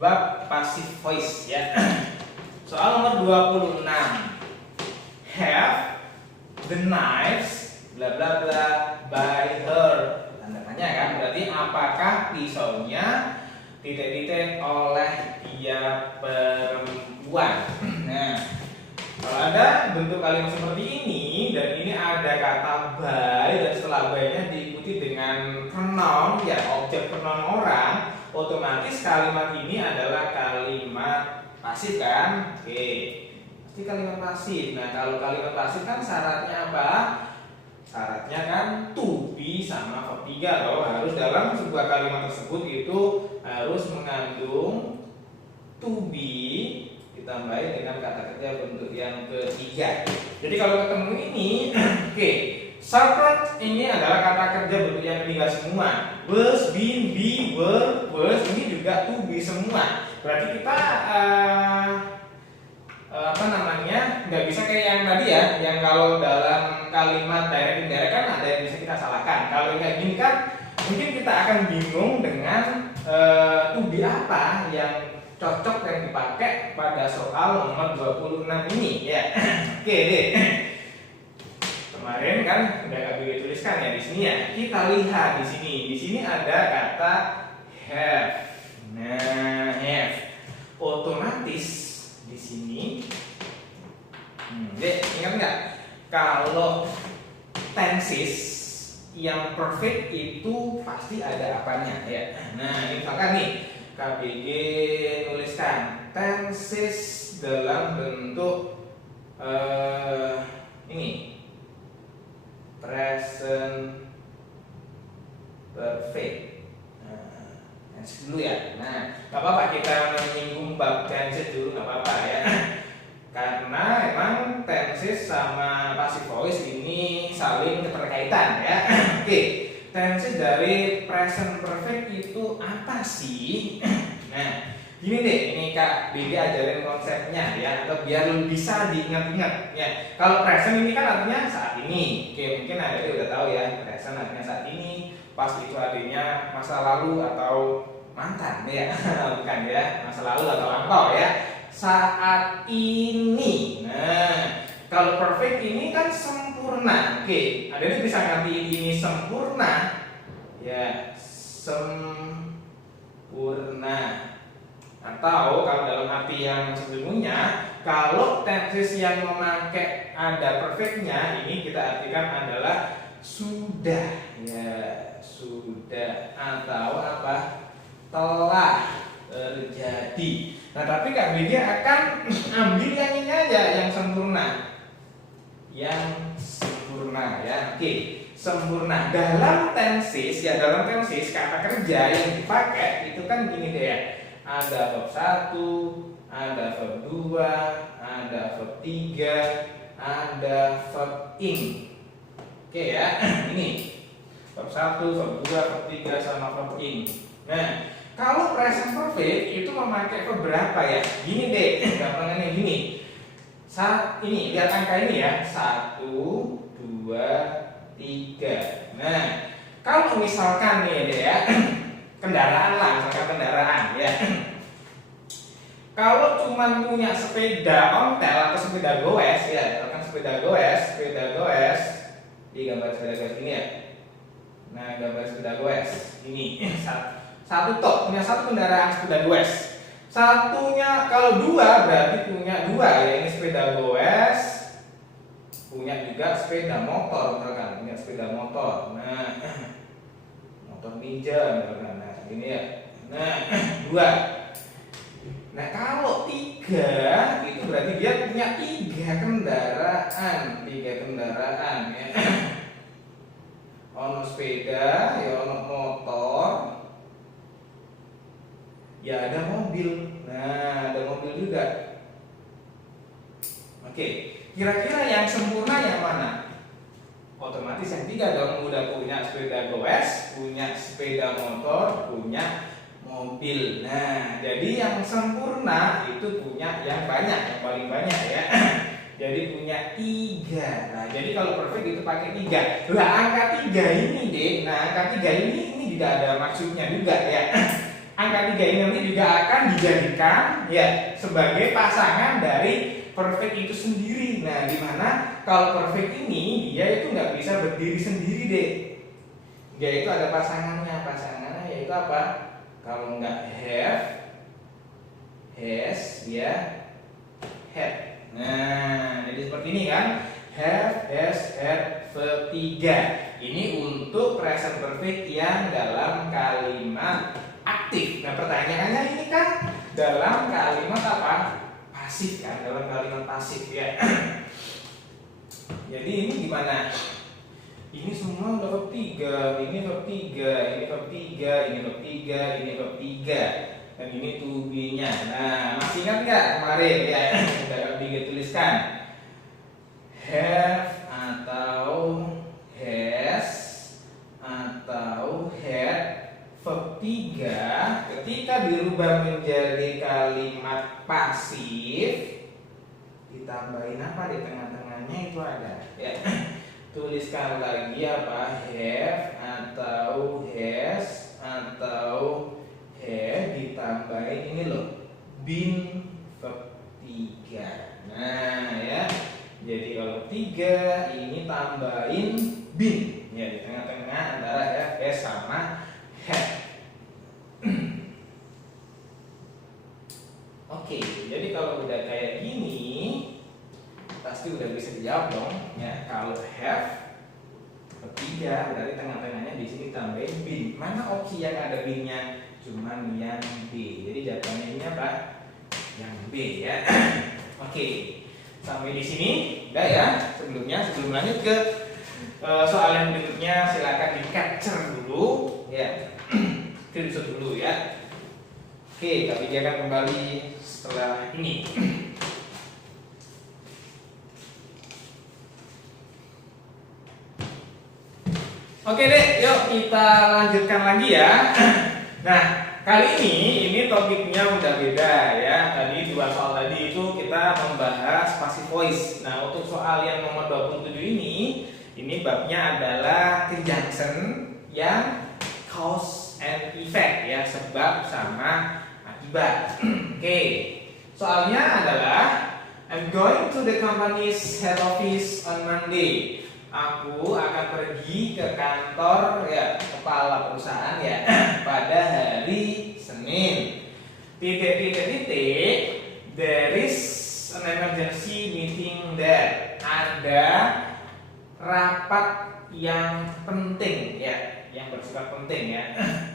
bab passive voice ya. Soal nomor 26. Have the knives bla bla bla by her. Tanda tanya kan, berarti apakah pisaunya titik-titik oleh dia perempuan. Nah, kalau ada bentuk kalimat seperti ini dan ini ada kata by dan setelah by-nya diikuti dengan pronoun ya, objek pronoun orang, otomatis kalimat ini adalah kalimat pasif kan? Oke. Pasti kalimat pasif. Nah, kalau kalimat pasif kan syaratnya apa? Syaratnya kan to be sama verb 3 loh. Harus dalam sebuah kalimat tersebut itu harus mengandung to be ditambahi dengan kata kerja bentuk yang ketiga. Jadi kalau ketemu ini, oke, subject ini adalah kata kerja bentuk yang ketiga semua. Was, been, be, were, was ini juga to be semua. Berarti kita nggak bisa kayak yang tadi ya, yang kalau dalam kalimat direct indirect kan ada yang bisa kita salahkan. Kalau kayak gini kan mungkin kita akan bingung dengan to be apa yang cocok yang dipakai pada soal nomor 26 ini ya. Oke deh. Kemarin kan udah Kak Billy tuliskan ya di sini ya. Kita lihat di sini. Di sini ada kata have. Nah, have. Otomatis di sini Dek, ingat nggak? Kalau tenses yang perfect itu pasti ada apanya ya. Nah, ini misalkan nih KBG tuliskan tenses dalam bentuk ini present perfect. Nah, tenses dulu ya. Nah, nggak apa-apa kita menyinggung bab tenses dulu, nggak apa-apa ya. Karena emang tenses sama passive voice ini saling keterkaitan ya. Oke, tenses dari present perfect itu apa sih? Nah, gini deh, ini Kak Bibi ajarin konsepnya ya, atau biar bisa diingat-ingat ya. Kalau present ini kan artinya saat ini. Oke, mungkin ada yang udah tahu ya, present artinya saat ini, past itu artinya masa lalu atau mantan ya. Bukan ya, masa lalu atau lampau ya. Saat ini. Nah, kalau perfect ini kan sempurna. Oke, ada yang bisa ngerti ini sempurna ya, sempurna. Atau kalau dalam arti yang sebelumnya, kalau tenses yang memakai ada perfectnya ini kita artikan adalah sudah ya, sudah atau apa, telah terjadi. Nah, tapi Kak Bidi akan ambil yang ini aja, yang sempurna. Yang sempurna ya. Oke, sempurna. Dalam tenses ya, dalam tenses kata kerja yang dipakai itu kan gini deh ya. Ada verb 1, ada verb 2, ada verb 3, ada verb ing. Oke ya. Ini verb 1, verb 2, verb 3 sama verb ing. Nah, kalau present perfect itu memakai verb berapa ya? Gini deh, gampangannya gini. Saat ini lihat angka ini ya, 1, 2, 3. Nah, kalau misalkan nih deh ya, kendaraan lah, misalkan kendaraan ya. Kalau cuma punya sepeda ontel atau sepeda goes ya, misalkan sepeda goes, di gambar sepeda goes ini ya. Nah, gambar sepeda goes ini satu tok, punya satu kendaraan sepeda goes. Satunya kalau dua berarti punya dua ya, ini sepeda goes, punya juga sepeda motor misalkan, punya sepeda motor. Nah, motor ninja misalkan, nah ini ya. Nah, dua. Nah, kalau tiga itu berarti dia punya tiga kendaraan ya. Ono sepeda, ya ono motor, ya ada mobil. Nah, ada mobil juga. Oke, kira-kira yang sempurna yang mana? Otomatis yang tiga dong, udah punya sepeda goes, punya sepeda motor, punya mobil. Nah, jadi yang sempurna itu punya yang banyak, yang paling banyak ya. Jadi punya tiga. Nah, jadi kalau perfect itu pakai tiga. Lah angka tiga ini deh. Nah, angka tiga ini juga ada maksudnya juga ya. angka 3 ini nanti juga akan dijadikan ya sebagai pasangan dari perfect itu sendiri. Nah, dimana kalau perfect ini dia itu nggak bisa berdiri sendiri deh. Dia itu ada pasangannya. Pasangannya yaitu apa? Kalau nggak have, has, ya had. Nah, jadi seperti ini kan. Have, has, had, verb 3. Ini untuk present perfect yang dalam kalimat aktif. Nah, pertanyaannya ini kan dalam kalimat apa? Pasif kan, dalam kalimat pasif ya. Jadi ini gimana? Ini semua verb 3, ini verb 3, ini verb 3, ini verb 3, ini verb 3. Dan ini to be-nya. Nah, masih ingat nggak kemarin ya? Udah Bige tuliskan. Have atau has atau had verb 3 ketika dirubah menjadi kalimat pasif ditambahin apa di tengah-tengahnya itu ada ya. Tuliskan lagi apa? Have atau has atau had ditambahin ini loh been verb 3. Nah ya, jadi kalau 3 ini tambahin been ya di tengah-tengah antara have, has sama had. Oke, jadi kalau udah kayak gini pasti udah bisa dijawab dong ya. Kalau have verb 3 berarti tengah-tengahnya di sini tambahin been. Mana opsi yang ada been-nya? Cuman yang B. Jadi jawabannya ini apa? Yang B ya. Oke. Sampai di sini udah ya. Sebelum lanjut ke soal yang berikutnya silakan di capture dulu ya. Screenshot dulu ya. Oke, kami akan kembali setelah ini. Oke deh, yuk kita lanjutkan lagi ya. Nah, kali ini topiknya udah beda ya. Tadi 2 soal tadi itu kita membahas passive voice. Nah, untuk soal yang nomor 27 ini babnya adalah conjunction yang cause and effect ya, sebab sama akibat. Oke. Soalnya adalah I'm going to the company's head office on Monday. Aku akan pergi ke kantor ya kepala perusahaan ya pada hari Senin. Titik. There is an emergency meeting there. Ada rapat yang penting ya, yang bersifat penting ya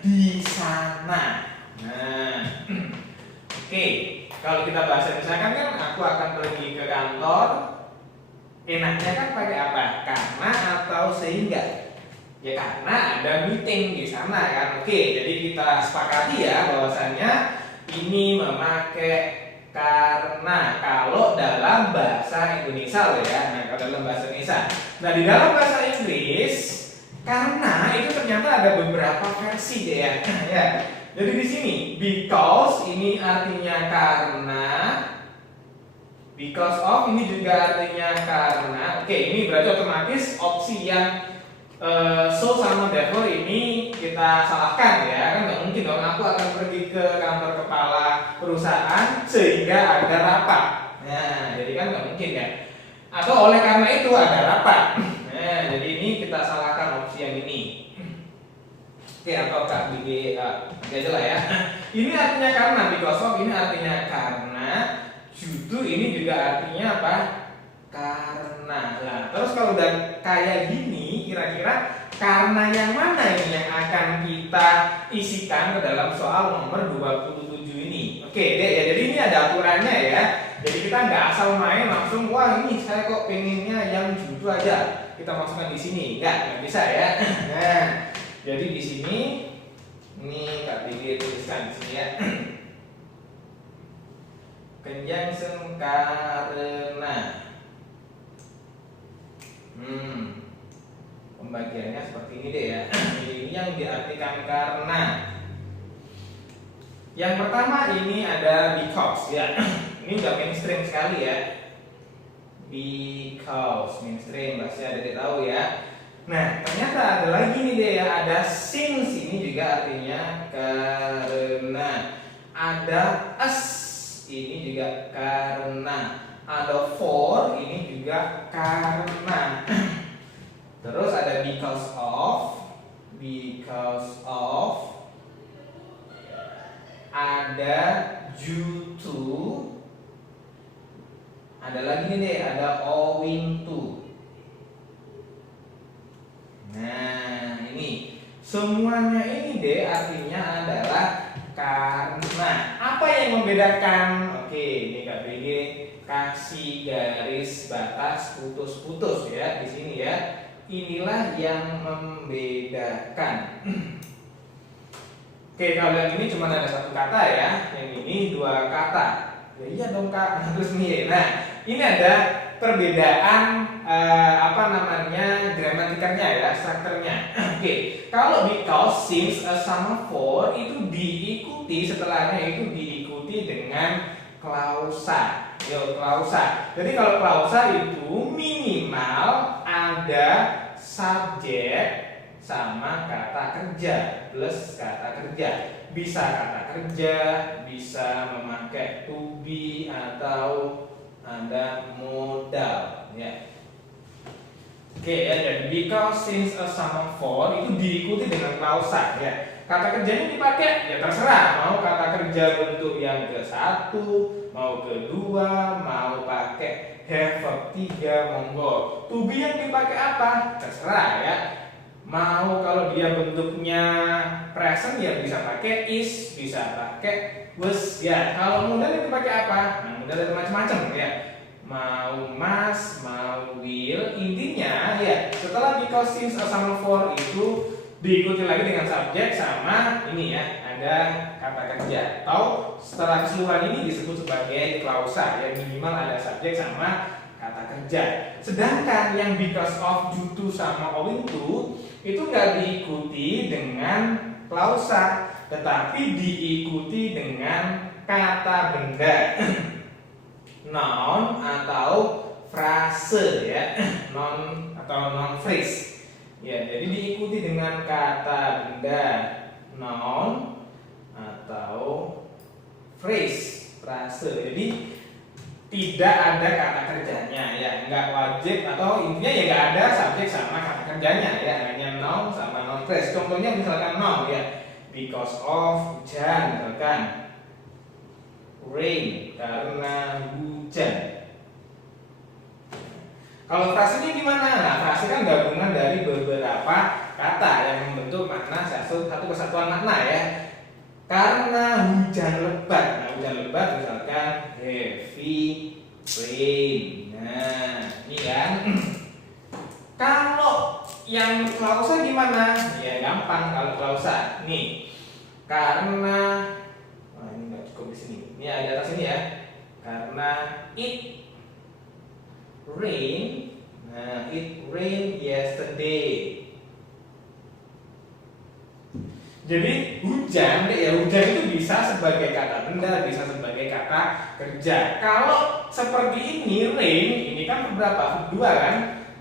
di sana. Nah, oke. Kalau kita bahasa misalkan kan aku akan pergi ke kantor. Enaknya kan pakai apa? Karena atau sehingga? Ya karena ada meeting di sana kan. Oke, jadi kita sepakati ya bahwasannya ini memakai karena kalau dalam bahasa Indonesia ya. Nah, kalau dalam bahasa Indonesia. Nah, di dalam bahasa Inggris karena itu ternyata ada beberapa versi deh ya. Ya. Jadi di sini because ini artinya karena, because of ini juga artinya karena. Oke, ini berarti otomatis opsi yang so sama therefore ini kita salahkan ya. Kan nggak mungkin dong aku akan pergi ke kantor kepala perusahaan sehingga ada rapat. Nah, jadi kan nggak mungkin ya. Atau oleh karena itu ada rapat. Nah, jadi ini kita salahkan opsi yang ini. Oke, atau Kak BG aja lah ya. Ini artinya karena, because of ini artinya karena, jutu ini juga artinya apa? Karena. Nah, terus kalau udah kayak gini, kira-kira karena yang mana ini yang akan kita isikan ke dalam soal nomor 27 ini? Oke, deh ya. Jadi ini ada aturannya ya. Jadi kita nggak asal main langsung, wah ini saya kok pengennya yang jutu aja kita masukkan di sini. Nggak bisa ya. Nah, jadi di sini ini Kak Bibi tuliskan di sini ya. Conjunction karena. Pembagiannya seperti ini deh ya. Ini yang diartikan karena. Yang pertama ini ada because ya. Ini udah mainstream sekali ya. Because mainstream pasti ada tahu ya. Nah, ternyata ada lagi nih deh ya, ada since ini juga artinya karena. Ada as ini juga karena. Ada for ini juga karena. Terus ada because of, ada due to, ada lagi nih deh, ada owing to. Nah, ini semuanya ini deh artinya adalah karena. Apa yang membedakan? Oke, ini Kak BG kasih garis batas putus-putus ya di sini ya. Inilah yang membedakan. Oke, kalau yang ini cuma ada satu kata ya, yang ini dua kata. Ya iya dong Kak, terus nih. Nah, ini ada perbedaan gramatikanya ya, strukturnya. Oke, kalau because, since, sama for itu diikuti, setelahnya itu diikuti dengan klausa. Klausa. Jadi kalau klausa itu minimal ada subjek sama kata kerja plus kata kerja. Bisa kata kerja, bisa memakai to be atau ada modal ya. Oke ya, jadi because, since, sama for itu diikuti dengan klausa ya. Kata kerjanya dipakai ya terserah, mau kata kerja bentuk yang ke-1, mau kedua, mau pakai have verb 3, monggo. To be yang dipakai apa? Terserah ya. Mau kalau dia bentuknya present ya bisa pakai is, bisa pakai was ya. Kalau modal yang dipakai apa? Nah, modal ada macam-macam ya. Mau must, mau will, intinya ya setelah because, since, sama for itu diikuti lagi dengan subjek sama ini ya, ada kata kerja. Atau setelah keseluruhan ini disebut sebagai klausa ya, minimal ada subjek sama kata kerja. Sedangkan yang because of, due to, sama owing to itu nggak diikuti dengan klausa, tetapi diikuti dengan kata benda. Noun atau frase ya, noun atau noun phrase ya. Jadi diikuti dengan kata benda, noun atau phrase, frase. Jadi tidak ada kata kerjanya ya, nggak wajib atau intinya ya nggak ada subjek sama kata kerjanya ya, hanya noun sama noun phrase. Contohnya misalkan noun ya, because of, hujan misalkan. Rain, karena hujan. Kalau frasenya gimana? Nah, frase kan gabungan dari beberapa kata yang membentuk makna satu kesatuan makna ya. Karena hujan lebat. Nah, hujan lebat misalkan heavy rain. Nah, ini kan. Kalau yang klausa gimana? Ya gampang kalau klausa. Nih, karena ini nggak cukup di sini. Ini ada atas ini ya. Karena it rain. Nah, it rained yesterday. Jadi hujan ya, hujan itu bisa sebagai kata benda, bisa sebagai kata kerja. Kalau seperti ini rain, ini kan berapa? Verb 2 kan?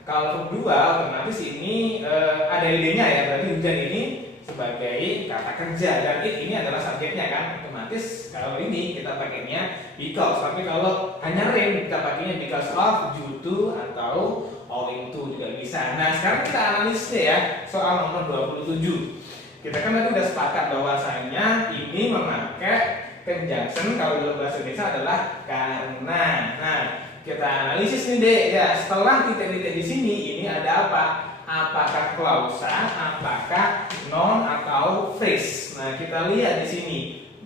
Kalau verb 2 otomatis ini ada idenya ya, berarti hujan ini sebagai kata kerja dan it ini adalah subjeknya kan, otomatis kalau ini kita pakainya because. Tapi kalau hanya rain kita pakainya because of, due to, atau owing to juga bisa. Nah, sekarang kita analisis ya soal nomor 27. Kita kan tadi udah sepakat bahwasanya ini memakai conjunction kalau dalam bahasa Indonesia adalah karena. Nah, kita analisis nih deh ya, setelah titik-titik di sini ini ada apa? Apakah klausa, apakah noun atau phrase? Nah, kita lihat di sini.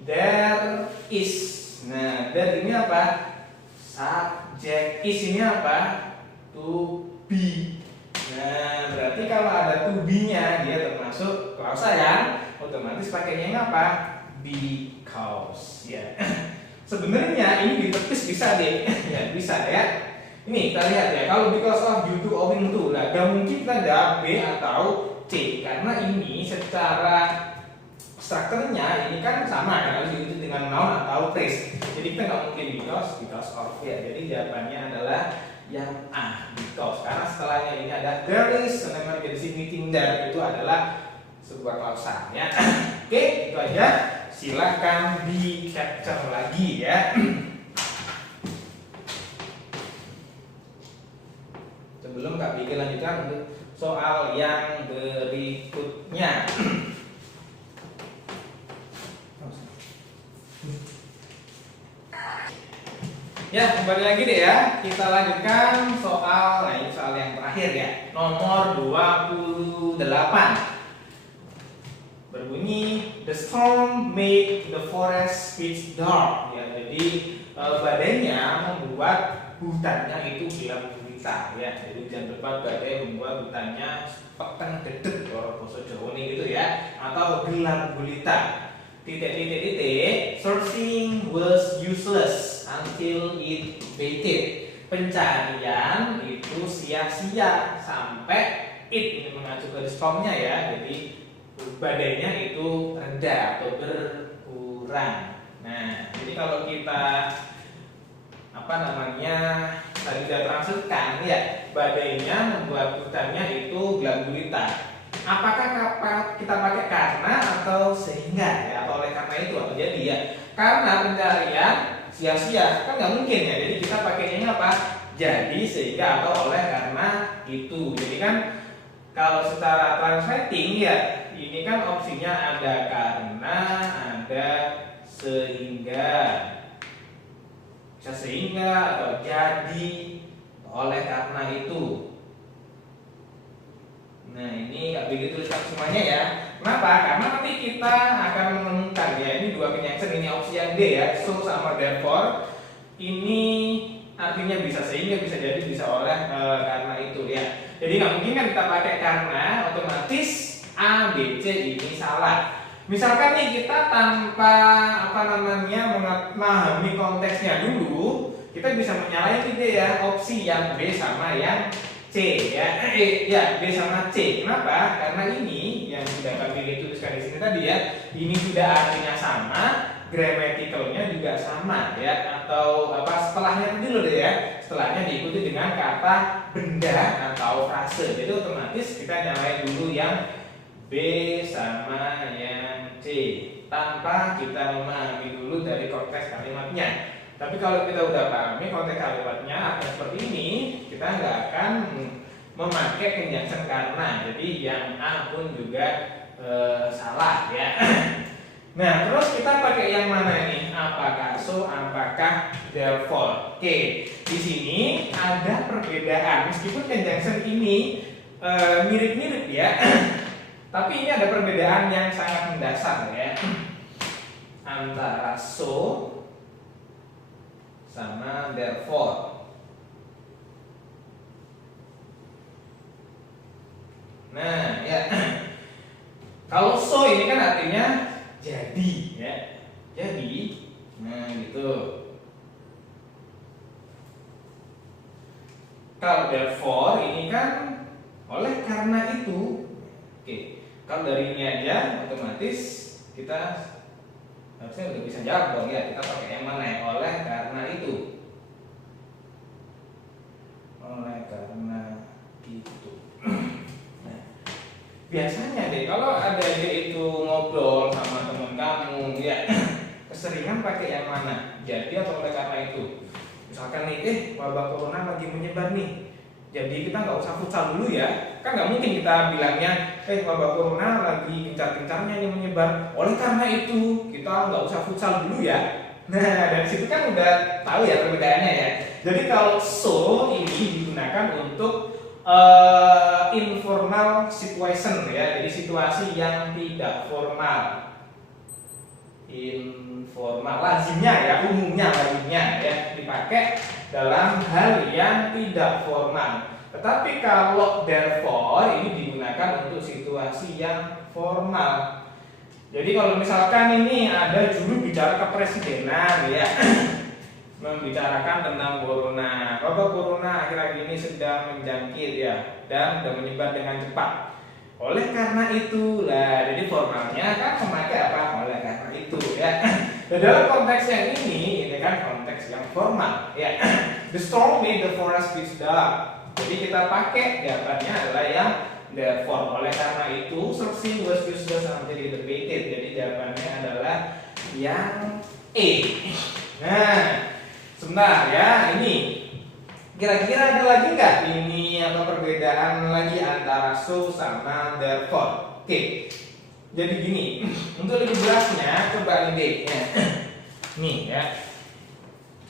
There is. Nah, there ini apa? Subject. Is ini apa? To be. Nah, berarti kalau ada to be-nya dia termasuk klausa kan? Otomatis pakainya yang apa? Because ya. Sebenarnya ini ditepis bisa deh. Ya, bisa ya. Ini kita lihat ya, kalau because of, due to, owing to, nah gak mungkin kita jawab B atau C karena ini secara strukturnya ini kan sama kan, harus diikuti dengan noun atau phrase. Jadi kita nggak mungkin because of ya. Jadi jawabannya adalah yang A, because. Karena setelahnya ini ada there is, karena menjadi meeting there itu adalah sebuah klausa ya. Oke, itu aja. Silahkan di capture lagi ya. Sebelum Kak Bigi lanjutkan untuk soal yang berikutnya. Ya, kembali lagi deh ya. Kita lanjutkan soal, nah ini soal yang terakhir ya. Nomor 28. Berbunyi the storm made the forest pitch dark ya. Jadi badainya membuat hutannya itu gelap gulita ya. Jadi hujan lebat badai membuat hutannya peteng dedek orang basa Jawa gitu ya, atau gelap gulita. Titik. Searching was useless until it faded. Pencarian itu sia-sia sampai it ini mengacu ke stormnya ya. Jadi badainya itu reda atau berkurang. Nah, jadi kalau kita tadi sudah translatekan ya, badainya membuat hutannya itu gelap gulita. Apakah kita pakai karena atau sehingga ya, atau oleh karena itu atau jadi ya? Karena pencarian sia-sia kan nggak mungkin ya. Jadi kita pakainya apa? Jadi sehingga atau oleh karena itu. Jadi kan kalau secara translating ya, ini kan opsinya ada karena, ada sehingga. Bisa sehingga atau jadi oleh karena itu. Nah, ini nggak begitu tuliskan semuanya ya. Kenapa? Karena nanti kita akan menemukan ya, ini dua conjunction, ini opsi yang D ya, so sama therefore. Ini artinya bisa sehingga, bisa jadi, bisa oleh karena itu ya. Jadi nggak mungkin kan kita pakai karena, otomatis A, B, C ini salah. Misalkan nih kita tanpa memahami konteksnya dulu, kita bisa menyalahin ide ya, opsi yang B sama yang C ya. B sama C. Kenapa? Karena ini yang sudah kami tuliskan di sini tadi ya, ini sudah artinya sama, gramaticalnya juga sama ya, atau setelahnya dulu deh ya. Setelahnya diikuti dengan kata benda atau frase. Jadi otomatis kita nyalain dulu yang B sama yang C tanpa kita memahami dulu dari konteks kalimatnya. Tapi kalau kita udah pahami konteks kalimatnya akan seperti ini, kita nggak akan memakai conjunction karena. Jadi yang A pun juga salah ya. Nah, terus kita pakai yang mana ini? Apakah so, apakah therefore? Oke, di sini ada perbedaan. Meskipun conjunction ini mirip-mirip ya. Tapi ini ada perbedaan yang sangat mendasar ya, antara so sama therefore. Nah ya, kalau so ini kan artinya jadi ya, jadi, nah gitu. Kalau therefore ini kan oleh karena itu. Oke, kalau dari ini aja otomatis kita harusnya udah bisa jawab dong ya. Kita pakai yang mana ya? Oleh karena itu. Oleh karena itu. Nah, biasanya deh kalau ada dia itu ngobrol sama teman kamu ya, keseringan pakai yang mana? Jadi atau oleh karena itu. Misalkan nih, wabah corona lagi menyebar nih. Jadi kita nggak usah futsal dulu ya. Kan nggak mungkin kita bilangnya, wabah corona lagi gencar-gencarnya yang menyebar. Oleh karena itu kita nggak usah futsal dulu ya. Nah, dari situ kan udah tahu ya perbedaannya ya. Jadi kalau so ini digunakan untuk informal situation ya. Jadi situasi yang tidak formal. Informal lazimnya ya, umumnya lazimnya ya dipakai dalam hal yang tidak formal. Tetapi kalau therefore ini digunakan untuk situasi yang formal. Jadi kalau misalkan ini ada juru bicara kepresidenan ya, membicarakan tentang corona. Wabah corona akhir-akhir ini sedang menjangkit ya, dan sudah menyebar dengan cepat. Oleh karena itulah, jadi formalnya kan memakai apa? Oleh karena itu ya. Dan dalam konteks yang ini kan konteks yang formal ya. The storm made the forest pitch dark. Jadi kita pakai jawabannya adalah yang therefore. Oleh karena itu, searching was useless until it debated. Jadi jawabannya adalah yang E. Nah, sebentar ya, ini kira-kira ada lagi nggak ini apa perbedaan lagi antara so sama therefore? Oke, jadi gini, untuk lebih jelasnya coba nih D-nya. Nih ya,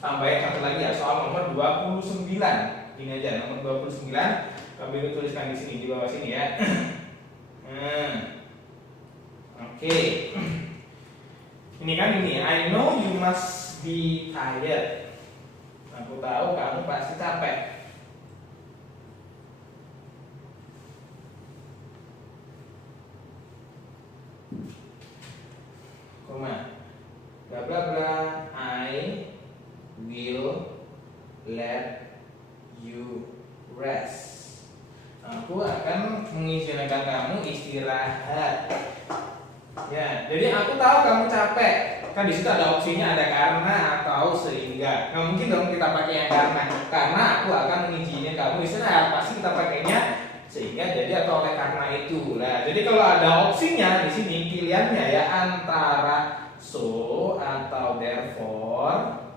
tambahin satu lagi ya, soal nomor 29. Ini aja nomor 29. Kami tuliskan di sini di bawah sini ya. Oke. Ini kan ini, I know you must be tired. Aku tahu kamu pasti capek. Koma. Bla bla bla. I will let you rest. Aku akan mengizinkan kamu istirahat. Ya, jadi aku tahu kamu capek. Kan di situ ada opsinya, ada karena atau sehingga. Nggak mungkin dong kita pakai yang karena aku akan mengizinkan kamu istirahat. Pasti kita pakainya sehingga, jadi atau oleh karena itu. Nah, jadi kalau ada opsinya di sini pilihannya ya antara so atau therefore.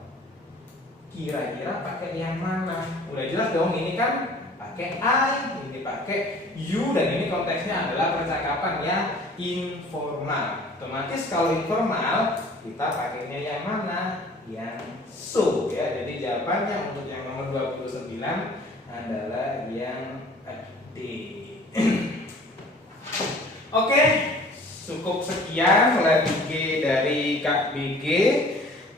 Kira-kira pakai yang mana? Udah jelas dong, ini kan pakai I, ini pakai you, dan ini konteksnya adalah percakapan yang informal. Otomatis kalau informal kita pakainya yang mana? Yang so ya. Jadi jawabannya untuk yang nomor 29 adalah yang D. Oke, cukup sekian lab BG dari Kak BG.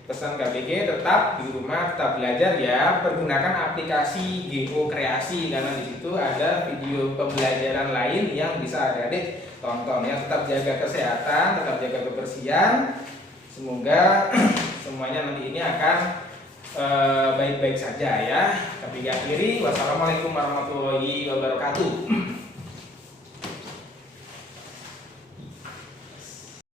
Pesan KBG tetap di rumah, tetap belajar ya. Pergunakan aplikasi Geo Kreasi karena di situ ada video pembelajaran lain yang bisa adik-adik tonton ya. Tetap jaga kesehatan, tetap jaga kebersihan. Semoga semuanya nanti ini akan baik-baik saja ya. Kami akhiri. Wassalamualaikum warahmatullahi wabarakatuh.